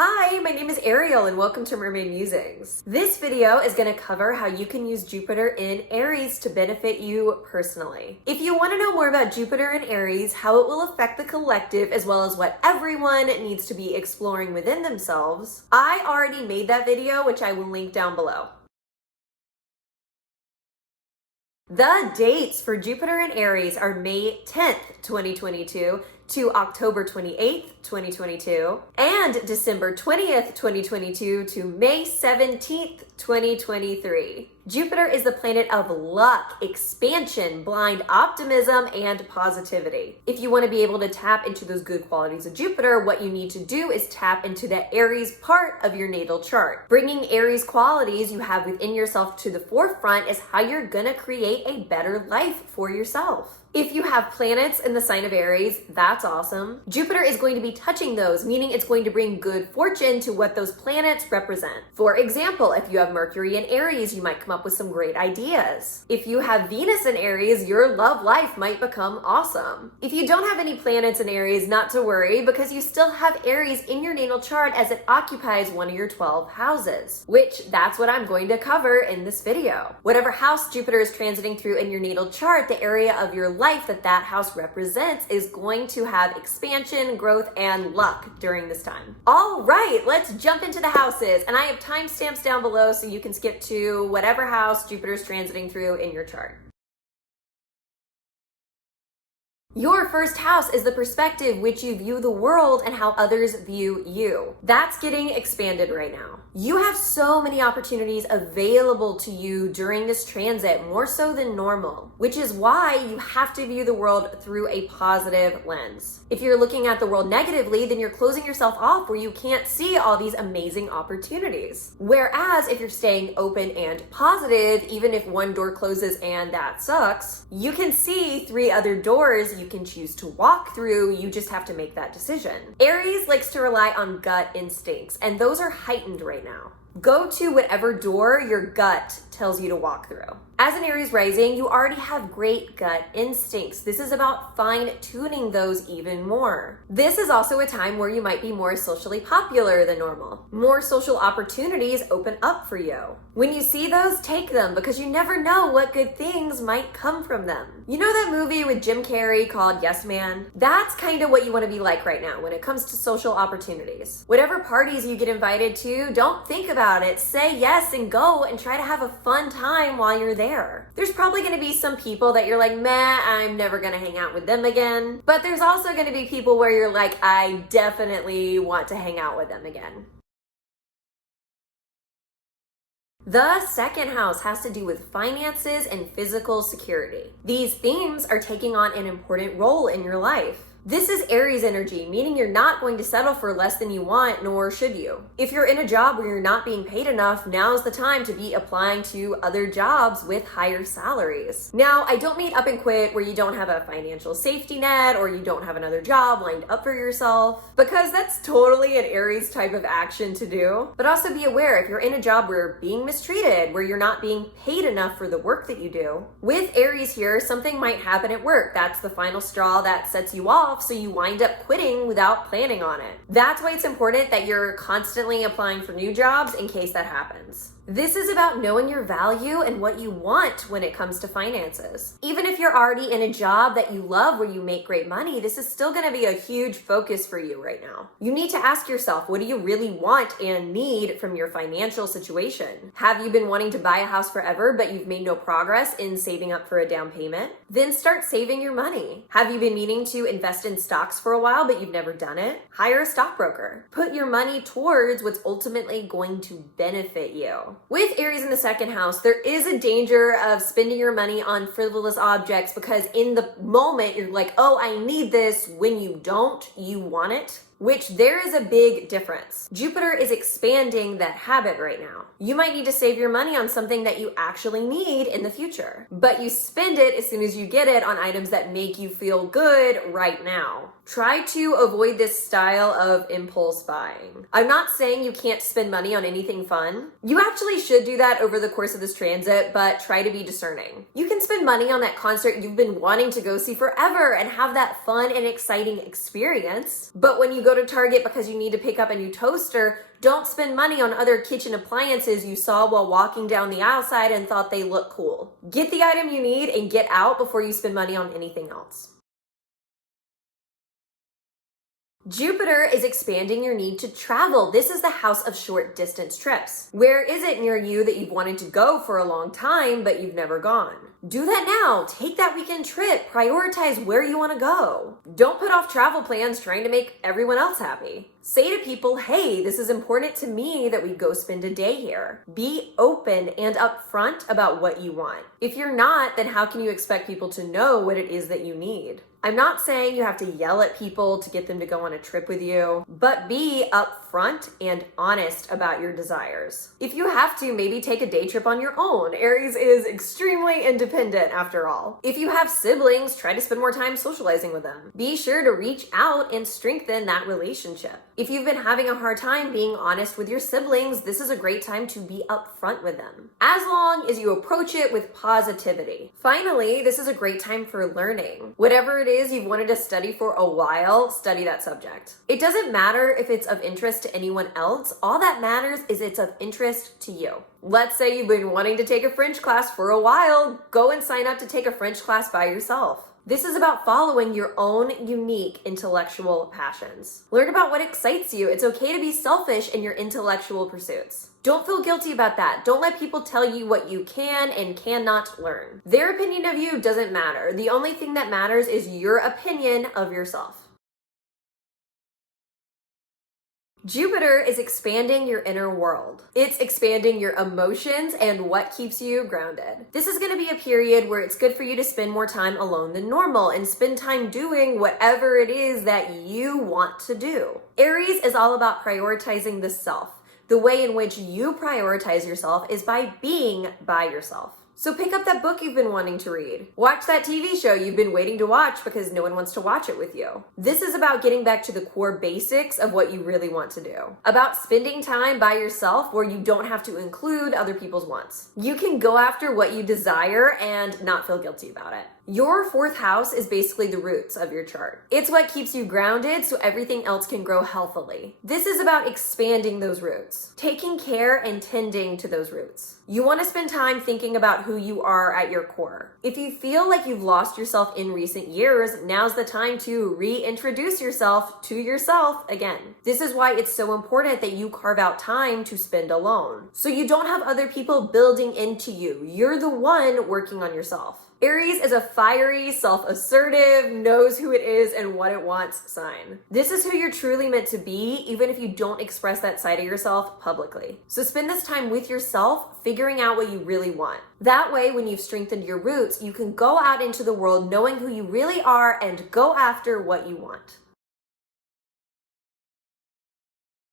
Hi, my name is Ariel and welcome to Mermaid Musings. This video is going to cover how you can use Jupiter in Aries to benefit you personally. If you want to know more about Jupiter in Aries, how it will affect the collective, as well as what everyone needs to be exploring within themselves, I already made that video, which I will link down below. The dates for Jupiter in Aries are May 10th, 2022 to October 28th, 2022, and December 20th, 2022 to May 17th, 2023. Jupiter is the planet of luck, expansion, blind optimism, and positivity. If you want to be able to tap into those good qualities of Jupiter, what you need to do is tap into the Aries part of your natal chart. Bringing Aries qualities you have within yourself to the forefront is how you're gonna create a better life for yourself. If you have planets in the sign of Aries, that's awesome. Jupiter is going to be touching those, meaning it's going to bring good fortune to what those planets represent. For example, if you have Mercury in Aries, you might come up with some great ideas. If you have Venus in Aries, your love life might become awesome. If you don't have any planets in Aries, not to worry, because you still have Aries in your natal chart as it occupies one of your 12 houses, which that's what I'm going to cover in this video. Whatever house Jupiter is transiting through in your natal chart, the area of your life that house represents is going to have expansion, growth, and luck during this time. All right, let's jump into the houses. And I have timestamps down below so you can skip to whatever house Jupiter's transiting through in your chart. Your first house is the perspective which you view the world and how others view you. That's getting expanded right now. You have so many opportunities available to you during this transit, more so than normal, which is why you have to view the world through a positive lens. If you're looking at the world negatively, then you're closing yourself off where you can't see all these amazing opportunities. Whereas if you're staying open and positive, even if one door closes and that sucks, you can see 3 other doors you can choose to walk through. You just have to make that decision. Aries likes to rely on gut instincts, and those are heightened right now. Go to whatever door your gut tells you to walk through. As an Aries rising, you already have great gut instincts. This is about fine-tuning those even more. This is also a time where you might be more socially popular than normal. More social opportunities open up for you. When you see those, take them, because you never know what good things might come from them. You know that movie with Jim Carrey called Yes Man? That's kind of what you want to be like right now when it comes to social opportunities. Whatever parties you get invited to, don't think about it. Say yes and go and try to have a fun time while you're there. There's probably going to be some people that you're like, meh, I'm never going to hang out with them again. But there's also going to be people where you're like, I definitely want to hang out with them again. The second house has to do with finances and physical security. These themes are taking on an important role in your life. This is Aries energy, meaning you're not going to settle for less than you want, nor should you. If you're in a job where you're not being paid enough, now's the time to be applying to other jobs with higher salaries. Now, I don't mean up and quit where you don't have a financial safety net or you don't have another job lined up for yourself, because that's totally an Aries type of action to do. But also be aware, if you're in a job where you're being mistreated, where you're not being paid enough for the work that you do, with Aries here, something might happen at work. That's the final straw that sets you off, so you wind up quitting without planning on it. That's why it's important that you're constantly applying for new jobs in case that happens. This is about knowing your value and what you want when it comes to finances. Even if you're already in a job that you love where you make great money, this is still going to be a huge focus for you right now. You need to ask yourself, what do you really want and need from your financial situation? Have you been wanting to buy a house forever, but you've made no progress in saving up for a down payment? Then start saving your money. Have you been meaning to invest in stocks for a while, but you've never done it? Hire a stockbroker. Put your money towards what's ultimately going to benefit you. With Aries in the second house, there is a danger of spending your money on frivolous objects, because in the moment you're like, oh, I need this. When you don't, you want it. Which there is a big difference. Jupiter is expanding that habit right now. You might need to save your money on something that you actually need in the future, but you spend it as soon as you get it on items that make you feel good right now. Try to avoid this style of impulse buying. I'm not saying you can't spend money on anything fun. You actually should do that over the course of this transit, but try to be discerning. You can spend money on that concert you've been wanting to go see forever and have that fun and exciting experience. But when you go to Target because you need to pick up a new toaster, don't spend money on other kitchen appliances you saw while walking down the aisle side and thought they look cool. Get the item you need and get out before you spend money on anything else. Jupiter is expanding your need to travel. This is the house of short distance trips. Where is it near you that you've wanted to go for a long time, but you've never gone? Do that now. Take that weekend trip. Prioritize where you want to go. Don't put off travel plans trying to make everyone else happy. Say to people, hey, this is important to me that we go spend a day here. Be open and upfront about what you want. If you're not, then how can you expect people to know what it is that you need? I'm not saying you have to yell at people to get them to go on a trip with you, but be upfront and honest about your desires. If you have to, maybe take a day trip on your own. Aries is extremely independent after all. If you have siblings, try to spend more time socializing with them. Be sure to reach out and strengthen that relationship. If you've been having a hard time being honest with your siblings, this is a great time to be upfront with them, as long as you approach it with positivity. Finally, this is a great time for learning. Whatever it is you've wanted to study for a while, study that subject. It doesn't matter if it's of interest to anyone else. All that matters is it's of interest to you. Let's say you've been wanting to take a French class for a while. Go and sign up to take a French class by yourself. This is about following your own unique intellectual passions. Learn about what excites you. It's okay to be selfish in your intellectual pursuits. Don't feel guilty about that. Don't let people tell you what you can and cannot learn. Their opinion of you doesn't matter. The only thing that matters is your opinion of yourself. Jupiter is expanding your inner world. It's expanding your emotions and what keeps you grounded. This is going to be a period where it's good for you to spend more time alone than normal and spend time doing whatever it is that you want to do. Aries is all about prioritizing the self. The way in which you prioritize yourself is by being by yourself. So pick up that book you've been wanting to read. Watch that TV show you've been waiting to watch because no one wants to watch it with you. This is about getting back to the core basics of what you really want to do. About spending time by yourself where you don't have to include other people's wants. You can go after what you desire and not feel guilty about it. Your fourth house is basically the roots of your chart. It's what keeps you grounded so everything else can grow healthily. This is about expanding those roots, taking care and tending to those roots. You want to spend time thinking about who you are at your core. If you feel like you've lost yourself in recent years, now's the time to reintroduce yourself to yourself again. This is why it's so important that you carve out time to spend alone, so you don't have other people building into you. You're the one working on yourself. Aries is a fiery, self-assertive, knows who it is and what it wants sign. This is who you're truly meant to be, even if you don't express that side of yourself publicly. So spend this time with yourself, figuring out what you really want. That way, when you've strengthened your roots, you can go out into the world knowing who you really are and go after what you want.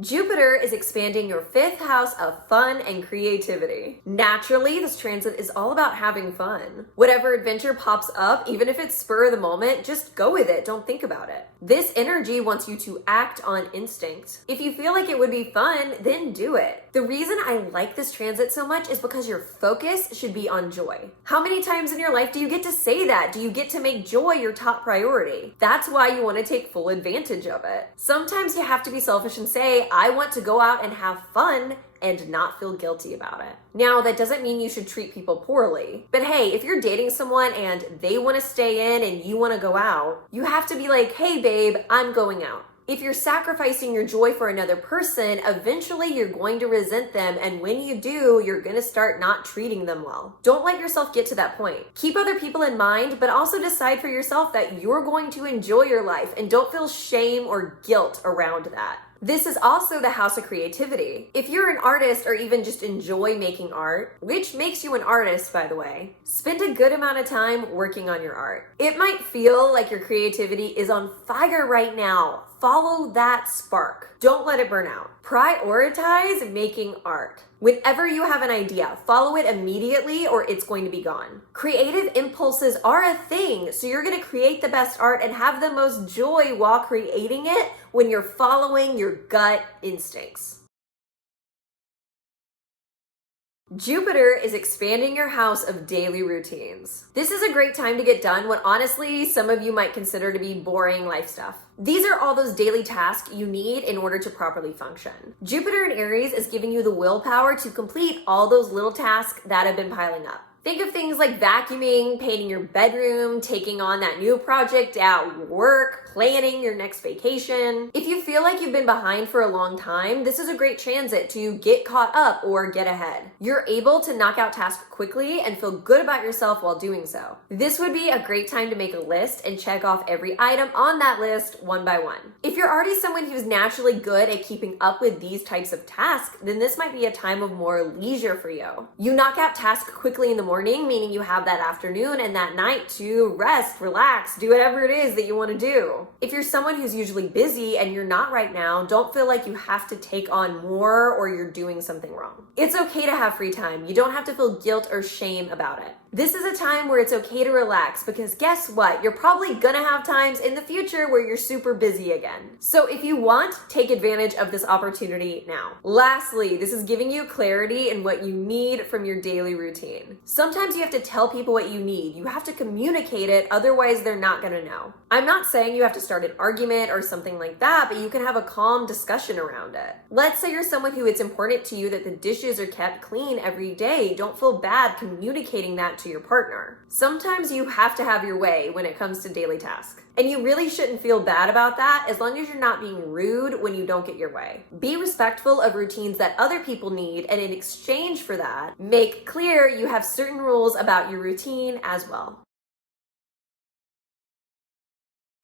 Jupiter is expanding your fifth house of fun and creativity. Naturally, this transit is all about having fun. Whatever adventure pops up, even if it's spur of the moment, just go with it. Don't think about it. This energy wants you to act on instinct. If you feel like it would be fun, then do it. The reason I like this transit so much is because your focus should be on joy. How many times in your life do you get to say that? Do you get to make joy your top priority? That's why you want to take full advantage of it. Sometimes you have to be selfish and say, I want to go out and have fun and not feel guilty about it. Now, that doesn't mean you should treat people poorly. But hey, if you're dating someone and they want to stay in and you want to go out, you have to be like, hey babe, I'm going out. If you're sacrificing your joy for another person, eventually you're going to resent them, and when you do, you're going to start not treating them well. Don't let yourself get to that point. Keep other people in mind, but also decide for yourself that you're going to enjoy your life, and don't feel shame or guilt around that. This is also the house of creativity. If you're an artist or even just enjoy making art, which makes you an artist, by the way, spend a good amount of time working on your art. It might feel like your creativity is on fire right now. follow that spark. Don't let it burn out. Prioritize making art. Whenever you have an idea, follow it immediately or it's going to be gone. Creative impulses are a thing, so you're going to create the best art and have the most joy while creating it when you're following your gut instincts. Jupiter is expanding your house of daily routines. This is a great time to get done what honestly some of you might consider to be boring life stuff. These are all those daily tasks you need in order to properly function. Jupiter in Aries is giving you the willpower to complete all those little tasks that have been piling up. Think of things like vacuuming, painting your bedroom, taking on that new project at work, planning your next vacation. If you feel like you've been behind for a long time, this is a great transit to get caught up or get ahead. You're able to knock out tasks quickly and feel good about yourself while doing so. This would be a great time to make a list and check off every item on that list one by one. If you're already someone who's naturally good at keeping up with these types of tasks, then this might be a time of more leisure for you. You knock out tasks quickly in the morning, meaning you have that afternoon and that night to rest, relax, do whatever it is that you want to do. If you're someone who's usually busy and you're not right now, don't feel like you have to take on more or you're doing something wrong. It's okay to have free time. You don't have to feel guilt or shame about it. This is a time where it's okay to relax because guess what? You're probably gonna have times in the future where you're super busy again. So if you want, take advantage of this opportunity now. Lastly, this is giving you clarity in what you need from your daily routine. Sometimes you have to tell people what you need. You have to communicate it, otherwise they're not gonna know. I'm not saying you have to start an argument or something like that, but you can have a calm discussion around it. Let's say you're someone who it's important to you that the dishes are kept clean every day. Don't feel bad communicating that to your partner. Sometimes you have to have your way when it comes to daily tasks. And you really shouldn't feel bad about that as long as you're not being rude when you don't get your way. Be respectful of routines that other people need, and in exchange for that, make clear you have certain rules about your routine as well.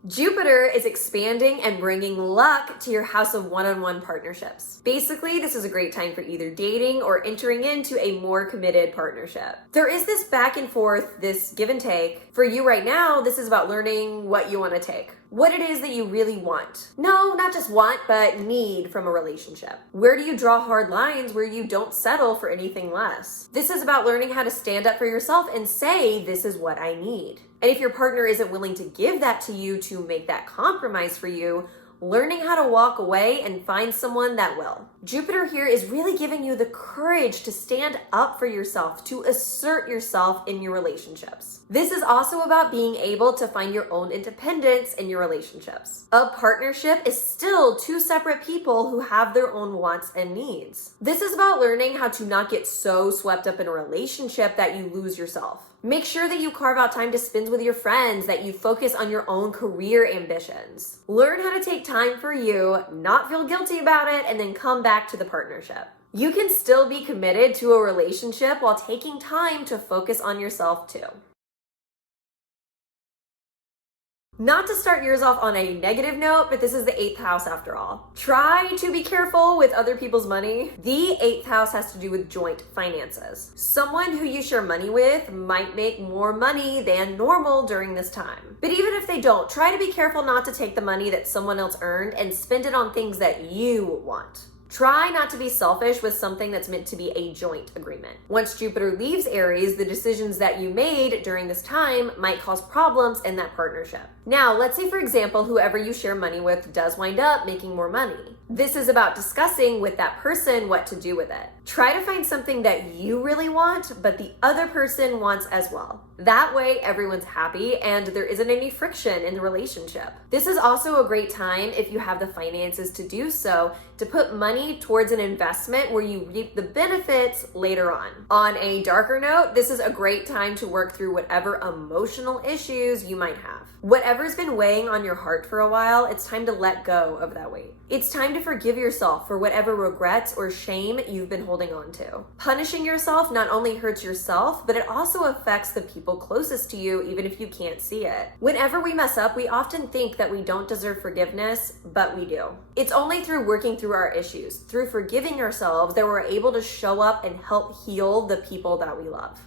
Jupiter is expanding and bringing luck to your house of one-on-one partnerships. Basically, this is a great time for either dating or entering into a more committed partnership. There is this back and forth, this give and take. For you right now, this is about learning what you want to take. What it is that you really want. No, not just want, but need from a relationship. Where do you draw hard lines where you don't settle for anything less? This is about learning how to stand up for yourself and say, this is what I need. And if your partner isn't willing to give that to you to make that compromise for you, learning how to walk away and find someone that will. Jupiter here is really giving you the courage to stand up for yourself, to assert yourself in your relationships. This is also about being able to find your own independence in your relationships. A partnership is still two separate people who have their own wants and needs. This is about learning how to not get so swept up in a relationship that you lose yourself. Make sure that you carve out time to spend with your friends, that you focus on your own career ambitions. Learn how to take time for you, not feel guilty about it, and then come back to the partnership. You can still be committed to a relationship while taking time to focus on yourself too. Not to start yours off on a negative note, but this is the 8th house after all. Try to be careful with other people's money. The 8th house has to do with joint finances. Someone who you share money with might make more money than normal during this time. But even if they don't, try to be careful not to take the money that someone else earned and spend it on things that you want. Try not to be selfish with something that's meant to be a joint agreement. Once Jupiter leaves Aries, the decisions that you made during this time might cause problems in that partnership. Now, let's say, for example, whoever you share money with does wind up making more money. This is about discussing with that person what to do with it. Try to find something that you really want, but the other person wants as well. That way, everyone's happy and there isn't any friction in the relationship. This is also a great time, if you have the finances to do so, to put money towards an investment where you reap the benefits later on. On a darker note, this is a great time to work through whatever emotional issues you might have. Whatever's been weighing on your heart for a while, it's time to let go of that weight. It's time to forgive yourself for whatever regrets or shame you've been holding on to. Punishing yourself not only hurts yourself, but it also affects the people closest to you, even if you can't see it. Whenever we mess up, we often think that we don't deserve forgiveness, but we do. It's only through working through our issues, through forgiving ourselves, that we're able to show up and help heal the people that we love.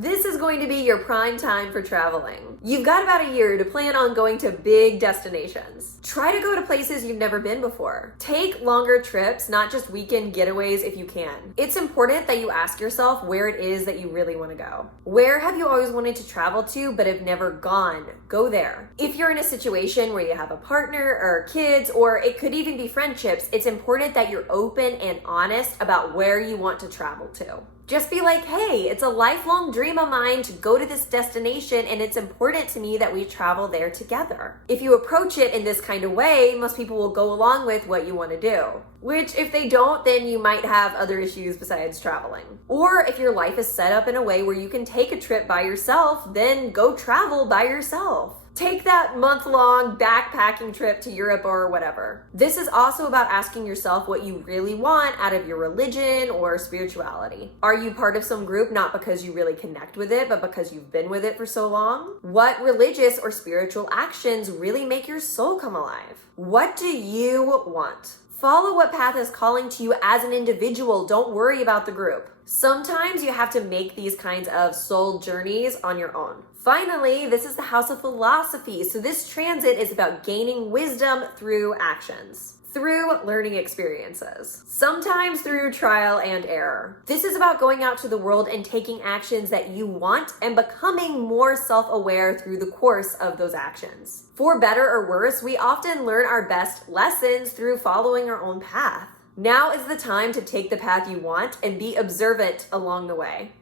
This is going to be your prime time for traveling. You've got about a year to plan on going to big destinations. Try to go to places you've never been before. Take longer trips, not just weekend getaways if you can. It's important that you ask yourself where it is that you really want to go. Where have you always wanted to travel to but have never gone? Go there. If you're in a situation where you have a partner or kids, or it could even be friendships, it's important that you're open and honest about where you want to travel to. Just be like, hey, it's a lifelong dream of mine to go to this destination, and it's important to me that we travel there together. If you approach it in this kind of way, most people will go along with what you want to do. Which, if they don't, then you might have other issues besides traveling. Or if your life is set up in a way where you can take a trip by yourself, then go travel by yourself. Take that month-long backpacking trip to Europe or whatever. This is also about asking yourself what you really want out of your religion or spirituality. Are you part of some group not because you really connect with it, but because you've been with it for so long? What religious or spiritual actions really make your soul come alive? What do you want? Follow what path is calling to you as an individual. Don't worry about the group. Sometimes you have to make these kinds of soul journeys on your own. Finally, this is the house of philosophy. So this transit is about gaining wisdom through actions, through learning experiences, sometimes through trial and error. This is about going out to the world and taking actions that you want and becoming more self-aware through the course of those actions. For better or worse, we often learn our best lessons through following our own path. Now is the time to take the path you want and be observant along the way.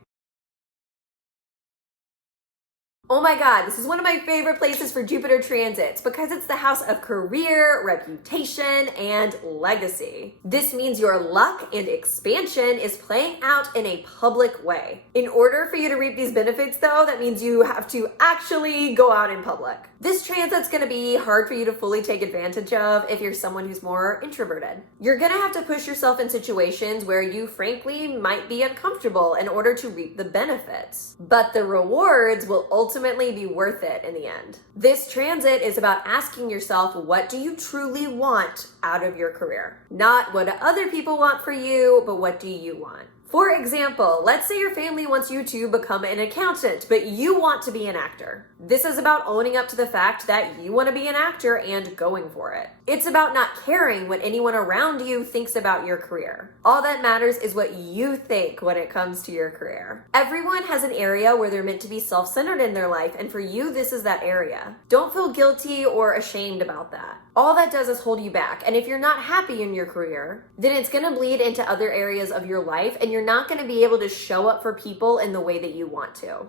Oh my God, this is one of my favorite places for Jupiter transits because it's the house of career, reputation, and legacy. This means your luck and expansion is playing out in a public way. In order for you to reap these benefits though, that means you have to actually go out in public. This transit's gonna be hard for you to fully take advantage of if you're someone who's more introverted. You're gonna have to push yourself in situations where you frankly might be uncomfortable in order to reap the benefits. But the rewards will ultimately be worth it in the end. This transit is about asking yourself, what do you truly want out of your career? Not what do other people want for you, but what do you want? For example, let's say your family wants you to become an accountant, but you want to be an actor. This is about owning up to the fact that you want to be an actor and going for it. It's about not caring what anyone around you thinks about your career. All that matters is what you think when it comes to your career. Everyone has an area where they're meant to be self-centered in their life, and for you, this is that area. Don't feel guilty or ashamed about that. All that does is hold you back, and if you're not happy in your career, then it's going to bleed into other areas of your life, and you're not going to be able to show up for people in the way that you want to.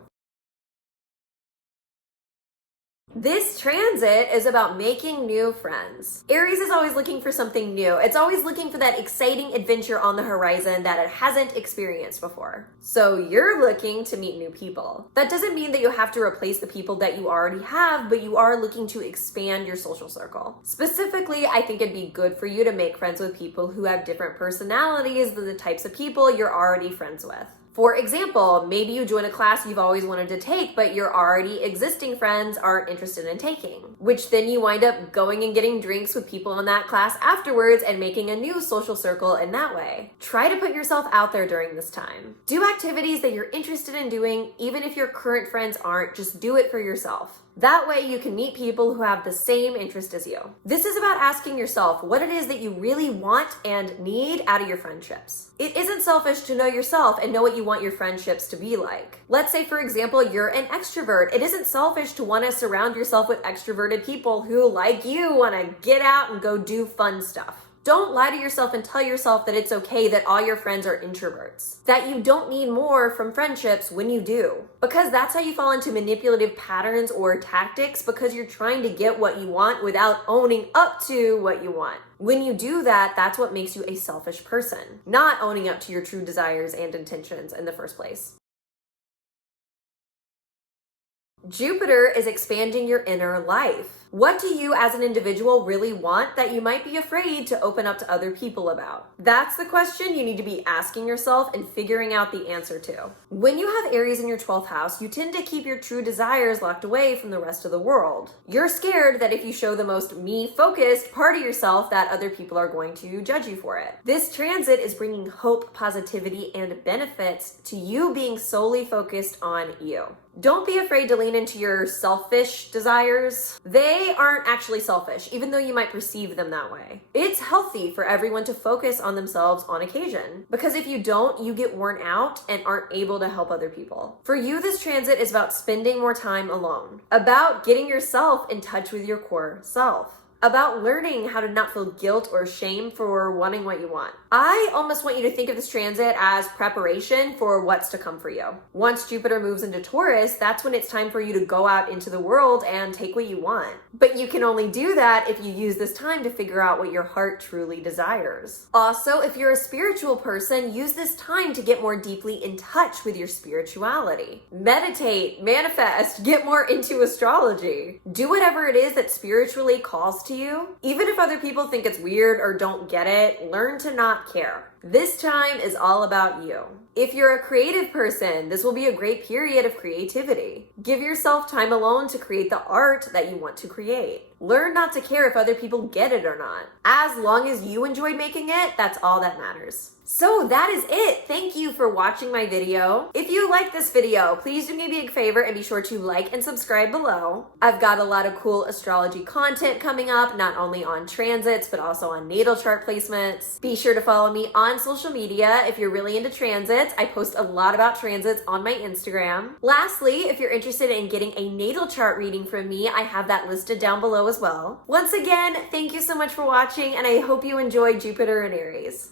This transit is about making new friends. Aries is always looking for something new. It's always looking for that exciting adventure on the horizon that it hasn't experienced before. So you're looking to meet new people. That doesn't mean that you have to replace the people that you already have, but you are looking to expand your social circle. Specifically, I think it'd be good for you to make friends with people who have different personalities than the types of people you're already friends with. For example, maybe you join a class you've always wanted to take, but your already existing friends aren't interested in taking, which then you wind up going and getting drinks with people in that class afterwards and making a new social circle in that way. Try to put yourself out there during this time. Do activities that you're interested in doing, even if your current friends aren't, just do it for yourself. That way you can meet people who have the same interest as you. This is about asking yourself what it is that you really want and need out of your friendships. It isn't selfish to know yourself and know what you want your friendships to be like. Let's say, for example, you're an extrovert. It isn't selfish to want to surround yourself with extroverted people who, like you, want to get out and go do fun stuff. Don't lie to yourself and tell yourself that it's okay that all your friends are introverts, that you don't need more from friendships when you do, because that's how you fall into manipulative patterns or tactics because you're trying to get what you want without owning up to what you want. When you do that, that's what makes you a selfish person, not owning up to your true desires and intentions in the first place. Jupiter is expanding your inner life. What do you as an individual really want that you might be afraid to open up to other people about? That's the question you need to be asking yourself and figuring out the answer to. When you have Aries in your 12th house, you tend to keep your true desires locked away from the rest of the world. You're scared that if you show the most me-focused part of yourself that other people are going to judge you for it. This transit is bringing hope, positivity, and benefits to you being solely focused on you. Don't be afraid to lean into your selfish desires. They aren't actually selfish, even though you might perceive them that way. It's healthy for everyone to focus on themselves on occasion, because if you don't, you get worn out and aren't able to help other people. For you, this transit is about spending more time alone, about getting yourself in touch with your core self, about learning how to not feel guilt or shame for wanting what you want. I almost want you to think of this transit as preparation for what's to come for you. Once Jupiter moves into Taurus, that's when it's time for you to go out into the world and take what you want. But you can only do that if you use this time to figure out what your heart truly desires. Also, if you're a spiritual person, use this time to get more deeply in touch with your spirituality. Meditate, manifest, get more into astrology. Do whatever it is that spiritually calls to you. Even if other people think it's weird or don't get it, learn to not care. This time is all about you. If you're a creative person, this will be a great period of creativity. Give yourself time alone to create the art that you want to create. Learn not to care if other people get it or not. As long as you enjoyed making it, that's all that matters. So that is it. Thank you for watching my video. If you like this video, please do me a big favor and be sure to like and subscribe below. I've got a lot of cool astrology content coming up, not only on transits, but also on natal chart placements. Be sure to follow me on social media if you're really into transits. I post a lot about transits on my Instagram. Lastly, if you're interested in getting a natal chart reading from me, I have that listed down below as well. Once again, thank you so much for watching, and I hope you enjoyed Jupiter in Aries.